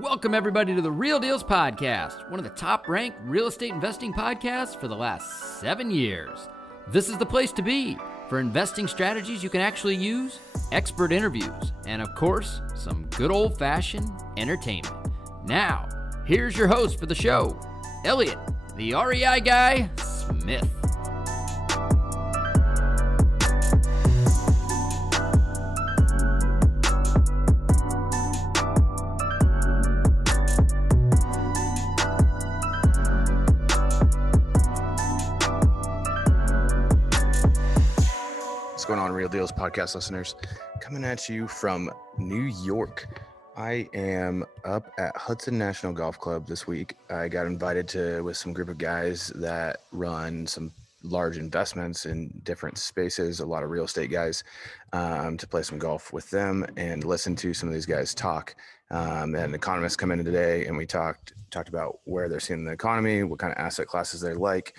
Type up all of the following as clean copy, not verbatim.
Welcome, everybody, to the Real Dealz podcast, one of the top-ranked real estate investing podcasts for the last 7 years. This is the place to be for investing strategies you can actually use, expert interviews, and, of course, some good old-fashioned entertainment. Now, here's your host for the show, Elliot, the REI guy, Smith. What's going on, Real Dealz podcast listeners? Coming at you from New York. I am up at Hudson National Golf Club this week. I got invited with some group of guys that run some large investments in different spaces, a lot of real estate guys, to play some golf with them and listen to some of these guys talk. And economists come in today, and we talked about where they're seeing the economy, what kind of asset classes they like,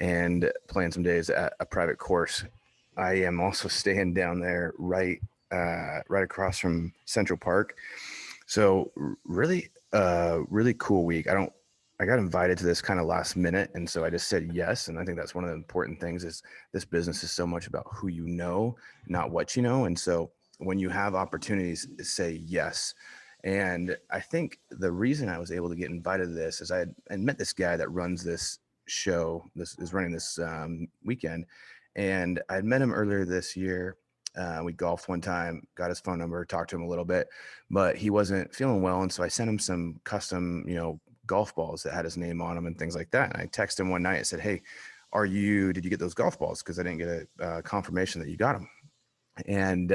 and playing some days at a private course. I am also staying down there right across from Central Park. So really cool week. I got invited to this kind of last minute, and so I just said yes. And I think that's one of the important things is this business is so much about who you know, not what you know. And so when you have opportunities, say yes. And I think the reason I was able to get invited to this is I met this guy that runs this show. This is running this weekend. And I'd met him earlier this year. We golfed one time, got his phone number, talked to him a little bit, but he wasn't feeling well. And so I sent him some custom, golf balls that had his name on them and things like that. And I texted him one night and said, "Hey, did you get those golf balls? Because I didn't get a confirmation that you got them." And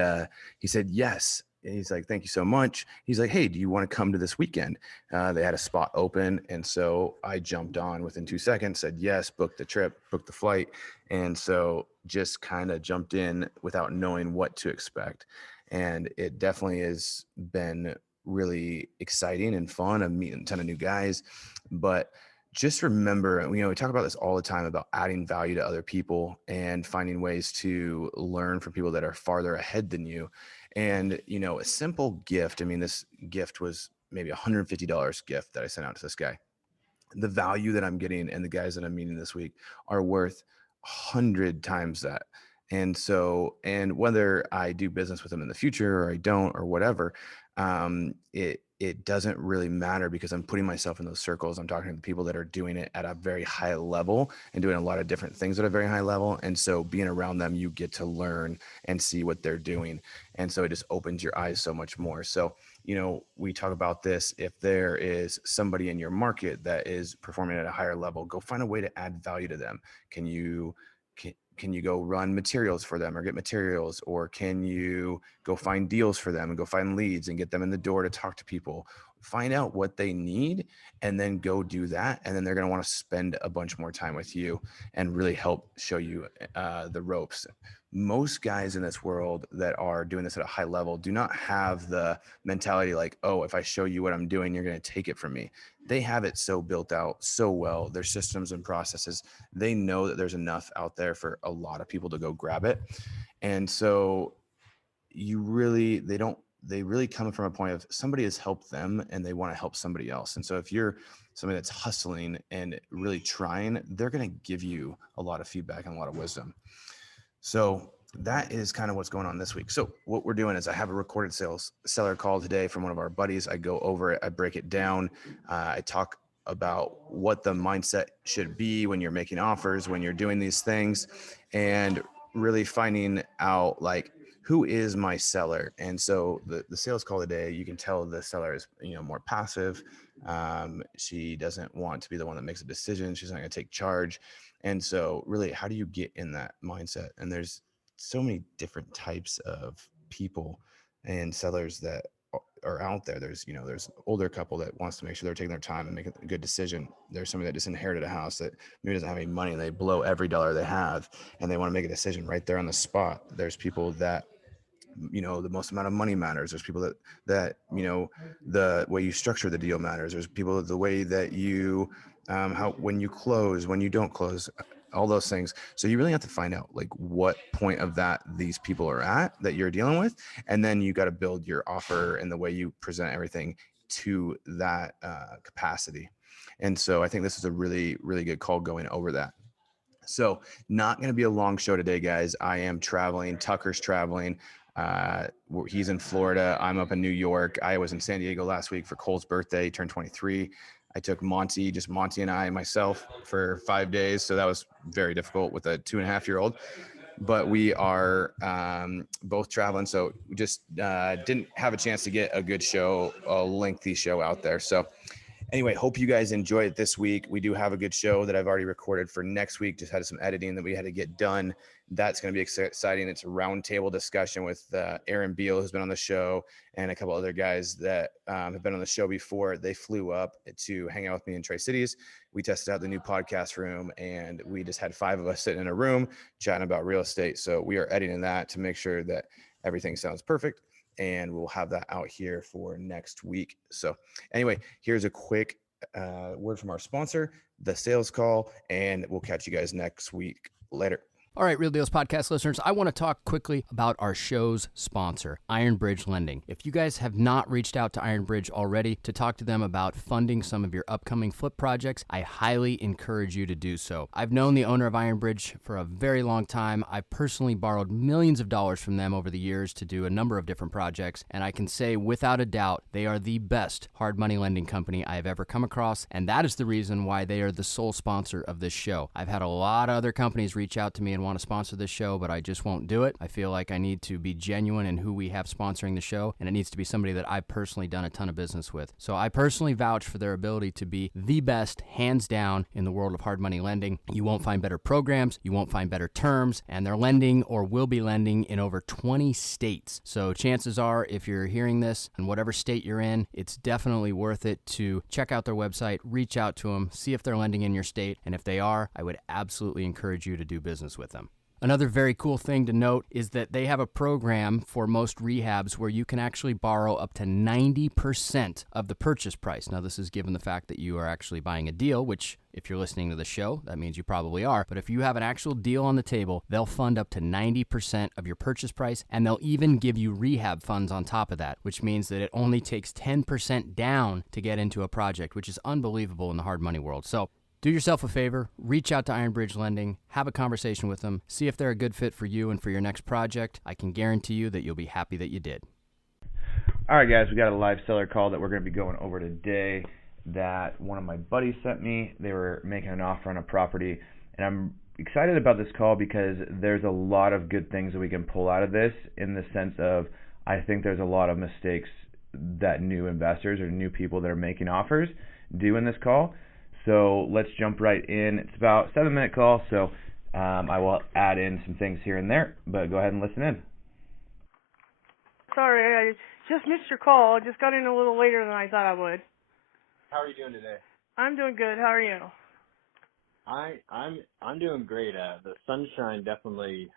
he said, "Yes." And he's like, "Thank you so much." He's like, "Hey, do you want to come to this weekend?" They had a spot open. And so I jumped on within 2 seconds, said yes, booked the trip, booked the flight. And so just kind of jumped in without knowing what to expect. And it definitely has been really exciting and fun. I'm meeting a ton of new guys, but just remember, we talk about this all the time about adding value to other people and finding ways to learn from people that are farther ahead than you. And, a simple gift. I mean, this gift was maybe $150 gift that I sent out to this guy. The value that I'm getting and the guys that I'm meeting this week are worth 100 times that. And so, and whether I do business with them in the future or I don't or whatever, it doesn't really matter because I'm putting myself in those circles. I'm talking to people that are doing it at a very high level and doing a lot of different things at a very high level. And so being around them, you get to learn and see what they're doing. And so it just opens your eyes so much more. So, we talk about this. If there is somebody in your market that is performing at a higher level, go find a way to add value to them. Can you go run materials for them or get materials, or can you go find deals for them and go find leads and get them in the door to talk to people? Find out what they need and then go do that. And then they're going to want to spend a bunch more time with you and really help show you the ropes. Most guys in this world that are doing this at a high level do not have the mentality like, oh, if I show you what I'm doing, you're going to take it from me. They have it so built out so well, their systems and processes. They know that there's enough out there for a lot of people to go grab it. And so they really come from a point of somebody has helped them and they want to help somebody else. And so if you're somebody that's hustling and really trying, they're going to give you a lot of feedback and a lot of wisdom. So that is kind of what's going on this week. So what we're doing is I have a recorded seller call today from one of our buddies. I go over it, I break it down. I talk about what the mindset should be when you're making offers, when you're doing these things, and really finding out like, who is my seller? And so the sales call today, you can tell the seller is, more passive. She doesn't want to be the one that makes a decision. She's not going to take charge. And so really, how do you get in that mindset? And there's so many different types of people and sellers that are out there. There's older couple that wants to make sure they're taking their time and making a good decision. There's somebody that just inherited a house that maybe doesn't have any money and they blow every dollar they have and they want to make a decision right there on the spot. There's people that the most amount of money matters. There's people that the way you structure the deal matters. There's people the way that you when you close, when you don't close, all those things. So you really have to find out like what point of that these people are at that you're dealing with. And then you got to build your offer and the way you present everything to that capacity. And so I think this is a really, really good call going over that. So not going to be a long show today, guys. I am traveling. Tucker's traveling. He's in Florida. I'm up in New York. I was in San Diego last week for Cole's birthday. He turned 23. I took Monty and I myself for 5 days. So that was very difficult with a 2.5-year-old. But we are both traveling. So we just didn't have a chance to get a good show, a lengthy show out there. So anyway, hope you guys enjoy it this week. We do have a good show that I've already recorded for next week. Just had some editing that we had to get done. That's going to be exciting. It's a roundtable discussion with Aaron Beal, who's been on the show, and a couple other guys that have been on the show before. They flew up to hang out with me in Tri-Cities. We tested out the new podcast room, and we just had 5 of us sitting in a room chatting about real estate. So we are editing that to make sure that everything sounds perfect, and we'll have that out here for next week. So anyway, here's a quick word from our sponsor, the sales call, and we'll catch you guys next week. Later. All right, Real Dealz podcast listeners, I want to talk quickly about our show's sponsor, Iron Bridge Lending. If you guys have not reached out to Iron Bridge already to talk to them about funding some of your upcoming flip projects, I highly encourage you to do so. I've known the owner of Iron Bridge for a very long time. I personally borrowed millions of dollars from them over the years to do a number of different projects, and I can say without a doubt, they are the best hard money lending company I have ever come across, and that is the reason why they are the sole sponsor of this show. I've had a lot of other companies reach out to me and want to sponsor this show, but I just won't do it. I feel like I need to be genuine in who we have sponsoring the show, and it needs to be somebody that I've personally done a ton of business with. So I personally vouch for their ability to be the best, hands down, in the world of hard money lending. You won't find better programs, you won't find better terms, and they're lending or will be lending in over 20 states. So chances are, if you're hearing this in whatever state you're in, it's definitely worth it to check out their website, reach out to them, see if they're lending in your state, and if they are, I would absolutely encourage you to do business with them. Another very cool thing to note is that they have a program for most rehabs where you can actually borrow up to 90% of the purchase price. Now, this is given the fact that you are actually buying a deal, which if you're listening to the show, that means you probably are. But if you have an actual deal on the table, they'll fund up to 90% of your purchase price, and they'll even give you rehab funds on top of that, which means that it only takes 10% down to get into a project, which is unbelievable in the hard money world. So do yourself a favor, reach out to Iron Bridge Lending, have a conversation with them, see if they're a good fit for you and for your next project. I can guarantee you that you'll be happy that you did. All right, guys, we got a live seller call that we're going to be going over today that one of my buddies sent me. They were making an offer on a property, and I'm excited about this call because there's a lot of good things that we can pull out of this, in the sense of I think there's a lot of mistakes that new investors or new people that are making offers do in this call. So let's jump right in. It's about a 7-minute call, so I will add in some things here and there, but go ahead and listen in. Sorry, I just missed your call. I just got in a little later than I thought I would. How are you doing today? I'm doing good. How are you? I'm doing great. The sunshine definitely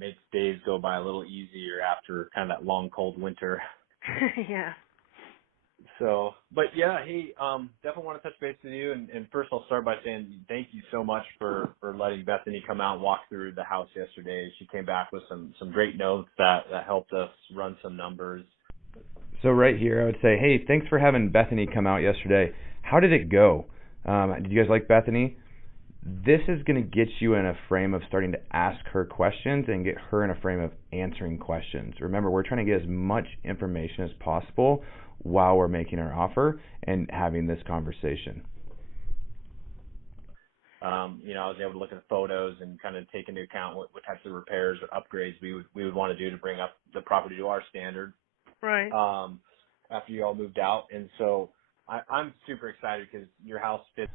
makes days go by a little easier after kind of that long, cold winter. Yeah. So, but yeah, hey, definitely want to touch base with you. And first I'll start by saying thank you so much for letting Bethany come out and walk through the house yesterday. She came back with some great notes that helped us run some numbers. So right here, I would say, hey, thanks for having Bethany come out yesterday. How did it go? Did you guys like Bethany? This is going to get you in a frame of starting to ask her questions and get her in a frame of answering questions. Remember, we're trying to get as much information as possible while we're making our offer and having this conversation. I was able to look at the photos and kind of take into account what types of repairs or upgrades we would want to do to bring up the property to our standard. Right. After you all moved out. And so I'm super excited because your house fits.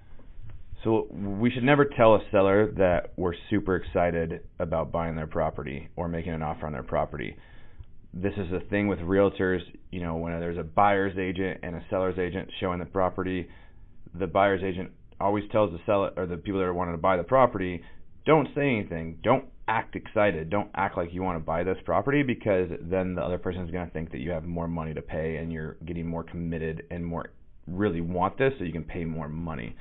So we should never tell a seller that we're super excited about buying their property or making an offer on their property. This is a thing with realtors, when there's a buyer's agent and a seller's agent showing the property, the buyer's agent always tells the seller or the people that are wanting to buy the property, don't say anything, don't act excited, don't act like you want to buy this property, because then the other person is going to think that you have more money to pay and you're getting more committed and more really want this so you can pay more money.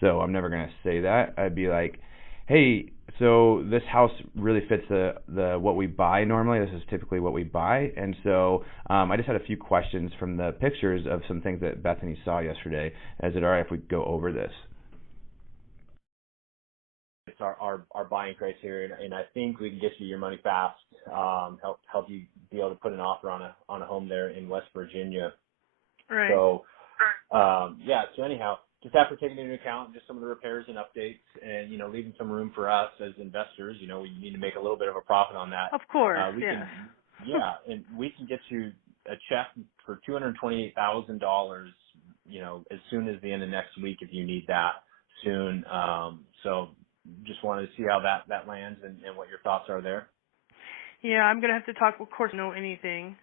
So I'm never going to say that. I'd be like, hey, so this house really fits the what we buy normally. This is typically what we buy, and so I just had a few questions from the pictures of some things that Bethany saw yesterday. Is it all right if we go over this? It's our buying criteria, and I think we can get you your money fast. Help you be able to put an offer on a home there in West Virginia. Right. So So anyhow, just after taking into account just some of the repairs and updates, and leaving some room for us as investors, we need to make a little bit of a profit on that. Of course. And we can get you a check for $228,000. As soon as the end of next week if you need that soon. So just wanted to see how that lands and what your thoughts are there. Yeah, I'm gonna have to talk. Of course, know anything.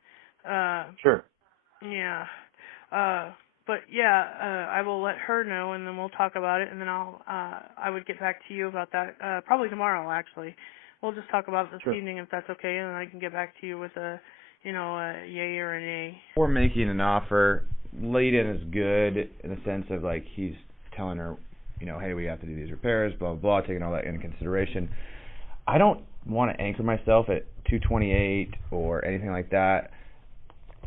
Sure. Yeah. I will let her know, and then we'll talk about it, and then I would get back to you about that probably tomorrow. Actually, we'll just talk about it this evening if that's okay, and then I can get back to you with a yay or a nay. Or making an offer late in is good in the sense of like he's telling her, hey, we have to do these repairs, blah blah blah, taking all that into consideration. I don't want to anchor myself at 228 or anything like that.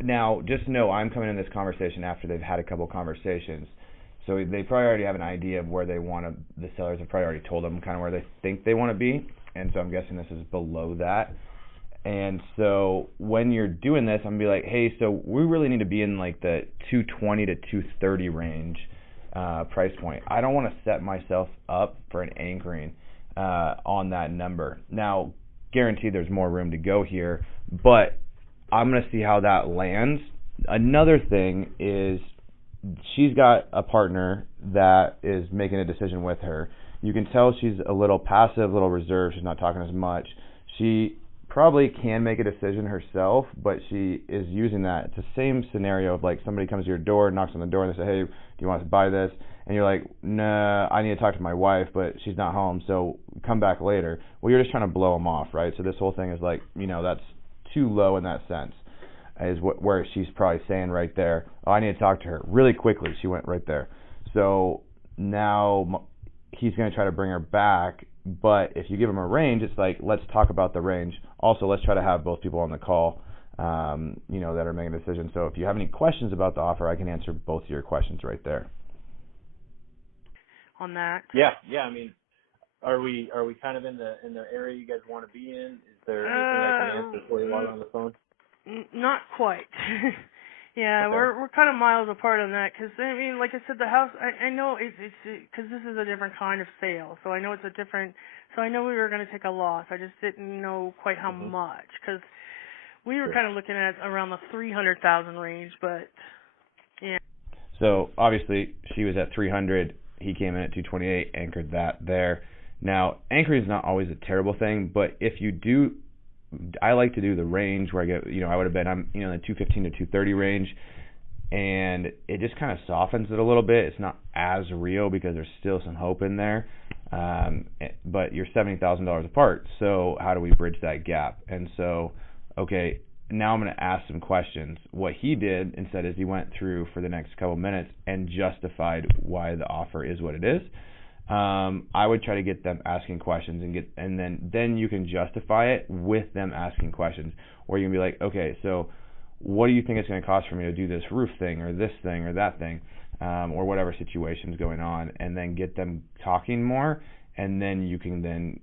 Now, just know I'm coming in this conversation after they've had a couple conversations. So they probably already have an idea of where they want to, the sellers have probably already told them kind of where they think they want to be. And so I'm guessing this is below that. And so when you're doing this, I'm going to be like, hey, so we really need to be in like the 220 to 230 range price point. I don't want to set myself up for an anchoring on that number. Now, guaranteed there's more room to go here, but I'm going to see how that lands. Another thing is she's got a partner that is making a decision with her. You can tell she's a little passive, a little reserved. She's not talking as much. She probably can make a decision herself, but she is using that. It's the same scenario of like somebody comes to your door, knocks on the door, and they say, hey, do you want to buy this? And you're like, nah, I need to talk to my wife, but she's not home, so come back later. Well, you're just trying to blow them off, right? So this whole thing is like, that's too low in that sense, is where she's probably saying right there, oh, I need to talk to her really quickly. She went right there. So now he's going to try to bring her back, but if you give him a range, it's like, let's talk about the range. Also, let's try to have both people on the call, that are making a decision. So if you have any questions about the offer, I can answer both of your questions right there. On that? Yeah. I mean, are we kind of in the area you guys want to be in? Is there anything I can answer for you while we're on the phone? Not quite. Yeah, Okay. we're kind of miles apart on that, because I mean, like I said, the house. I know it's because this is a different kind of sale, so I know it's a different. So I know we were going to take a loss. I just didn't know quite how much, because we were kind of looking at around the 300,000 range, but yeah. So obviously she was at 300. He came in at 228, anchored that there. Now, anchoring is not always a terrible thing, but if you do, I like to do the range where I get, I would have been, I'm, in the 215 to 230 range, and it just kind of softens it a little bit. It's not as real because there's still some hope in there, but you're $70,000 apart. So how do we bridge that gap? And so, okay, now I'm going to ask some questions. What he did instead is he went through for the next couple minutes and justified why the offer is what it is. I would try to get them asking questions and then you can justify it with them asking questions, or you can be like, okay, so what do you think it's going to cost for me to do this roof thing or this thing or that thing, or whatever situation's going on, and then get them talking more, and then you can then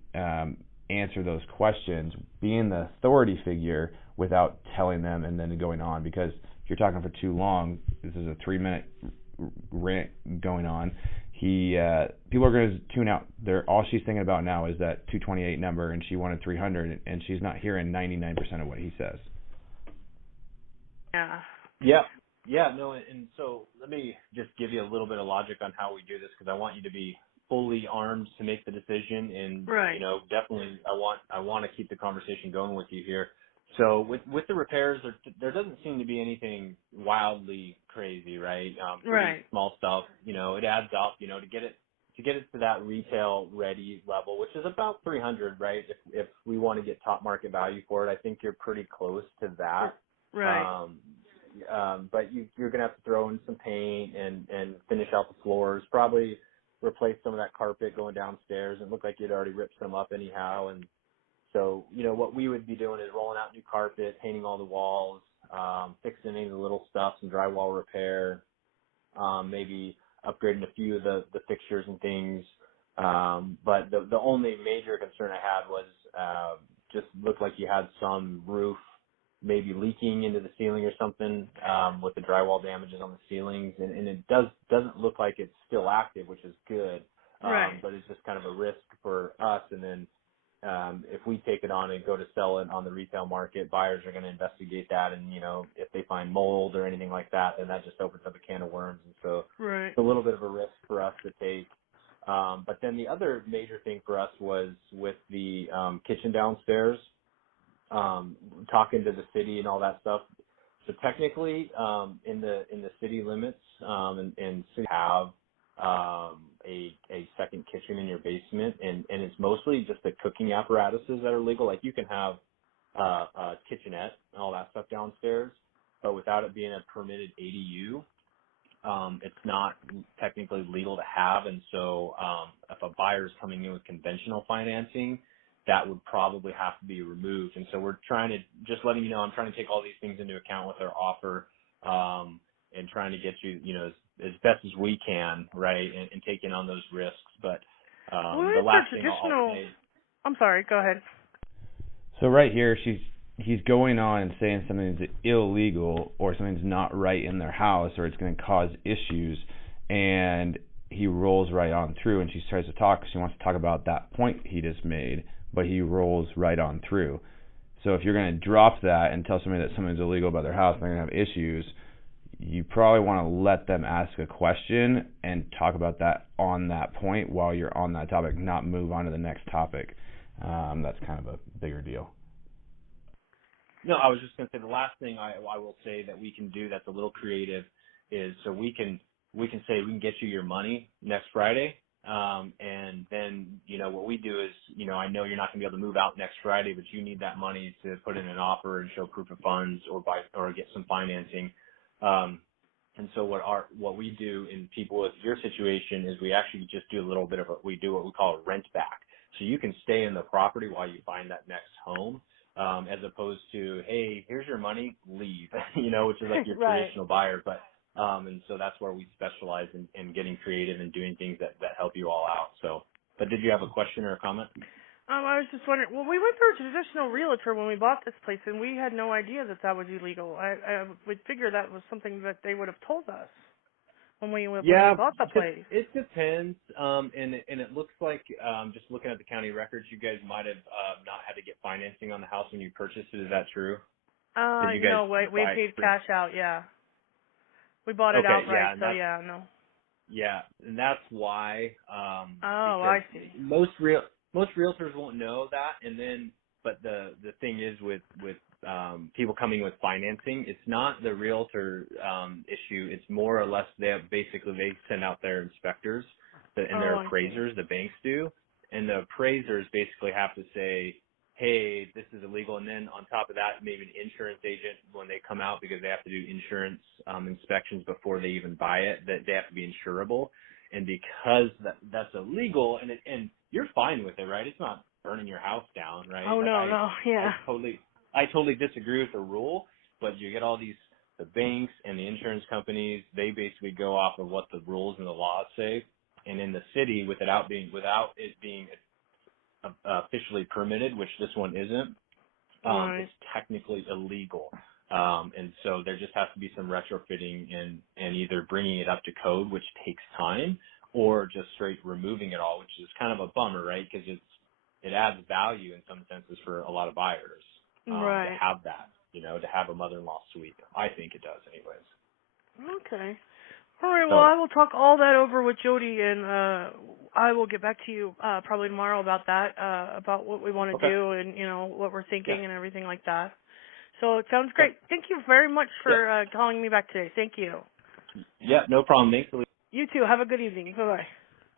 answer those questions, being the authority figure without telling them and then going on, because if you're talking for too long, this is a 3-minute rant going on. People are going to tune out. All she's thinking about now is that 228 number, and she wanted 300, and she's not hearing 99% of what he says. Yeah. No, and so let me just give you a little bit of logic on how we do this, because I want you to be fully armed to make the decision, and definitely I want to keep the conversation going with you here. So with the repairs, there doesn't seem to be anything wildly crazy, right? Pretty small stuff. It adds up. To get it to that retail ready level, which is about 300, right? If we want to get top market value for it, I think you're pretty close to that. Right. But you're gonna have to throw in some paint and finish out the floors. Probably replace some of that carpet going downstairs. It looked like you'd already ripped some up anyhow. And so, what we would be doing is rolling out new carpet, painting all the walls, fixing any of the little stuff, some drywall repair, maybe upgrading a few of the fixtures and things. But the only major concern I had was just looked like you had some roof maybe leaking into the ceiling or something with the drywall damages on the ceilings. And it doesn't look like it's still active, which is good. Right. But it's just kind of a risk for us. And then if we take it on and go to sell it on the retail market, buyers are going to investigate that. And, if they find mold or anything like that, then that just opens up a can of worms. And so Right. it's a little bit of a risk for us to take. But then the other major thing for us was with the kitchen downstairs, talking to the city and all that stuff. So technically, in the city limits, and city have a second kitchen in your basement, and it's mostly just the cooking apparatuses that are legal. Like you can have a kitchenette and all that stuff downstairs, but without it being a permitted ADU, it's not technically legal to have. And so if a buyer is coming in with conventional financing, that would probably have to be removed. And so we're trying to, just letting you know, I'm trying to take all these things into account with our offer, and trying to get you, as best as we can, right, and taking on those risks. But the last thing I'll say. I'm sorry, go ahead. So right here, he's going on and saying something's illegal or something's not right in their house or it's going to cause issues, and he rolls right on through, and she tries to talk. She wants to talk about that point he just made, but he rolls right on through. So if you're going to drop that and tell somebody that something's illegal about their house and they're going to have issues, you probably want to let them ask a question and talk about that on that point while you're on that topic, not move on to the next topic. That's kind of a bigger deal. No, I was just going to say the last thing I will say that we can do that's a little creative is so we can say we can get you your money next Friday. And then, what we do is, I know you're not going to be able to move out next Friday, but you need that money to put in an offer and show proof of funds or get some financing. And so what we do in people with your situation is we actually just do a little bit of we do what we call a rent back. So you can stay in the property while you find that next home, as opposed to, hey, here's your money, leave, which is like your Right. traditional buyer. But, and so that's where we specialize in getting creative and doing things that help you all out. So, but did you have a question or a comment? I was just wondering, we went through a traditional realtor when we bought this place, and we had no idea that was illegal. I would figure that was something that they would have told us when we bought the place. It depends, and it looks like, just looking at the county records, you guys might have not had to get financing on the house when you purchased it. Is that true? We paid cash out, yeah. We bought it outright, no. Yeah, and that's why. I see. Most realtors won't know that, but the thing is with people coming with financing, it's not the realtor issue. It's more or less they send out their inspectors and their appraisers. The banks do, and the appraisers basically have to say, hey, this is illegal. And then on top of that, maybe an insurance agent, when they come out, because they have to do insurance inspections before they even buy it, that they have to be insurable. And because that's illegal, and you're fine with it, right? It's not burning your house down, right? Oh, no, yeah. I totally disagree with the rule, but you get all the banks and the insurance companies, they basically go off of what the rules and the laws say. And in the city, without it being officially permitted, which this one isn't, it's technically illegal. And so there just has to be some retrofitting and either bringing it up to code, which takes time, or just straight removing it all, which is kind of a bummer, right? Because it adds value in some senses for a lot of buyers to have that, to have a mother-in-law suite. I think it does anyways. Okay. All right, well, I will talk all that over with Jody, and I will get back to you probably tomorrow about that, about what we want to do and, what we're thinking and everything like that. So it sounds great. Thank you very much for calling me back today. Thank you. Yeah, no problem. Thanks, Elise. You too. Have a good evening. Bye-bye.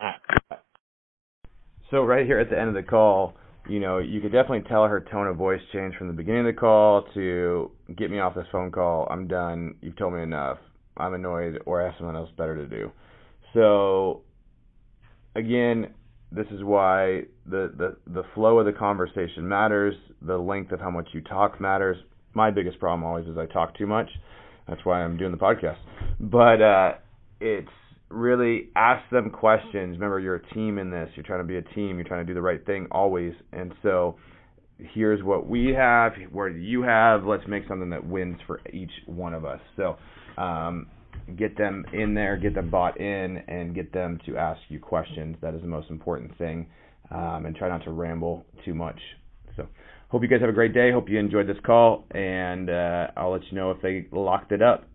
All right. Bye. So right here at the end of the call, you could definitely tell her tone of voice changed from the beginning of the call to get me off this phone call. I'm done. You've told me enough. I'm annoyed, or I have something else better to do. So again, this is why the flow of the conversation matters. The length of how much you talk matters. My biggest problem always is I talk too much. That's why I'm doing the podcast. But it's really ask them questions. Remember, you're a team in this. You're trying to be a team. You're trying to do the right thing always. And so here's what we have. What do you have? Let's make something that wins for each one of us. So get them in there, get them bought in, and get them to ask you questions. That is the most important thing. And try not to ramble too much. So hope you guys have a great day. Hope you enjoyed this call, and I'll let you know if they locked it up.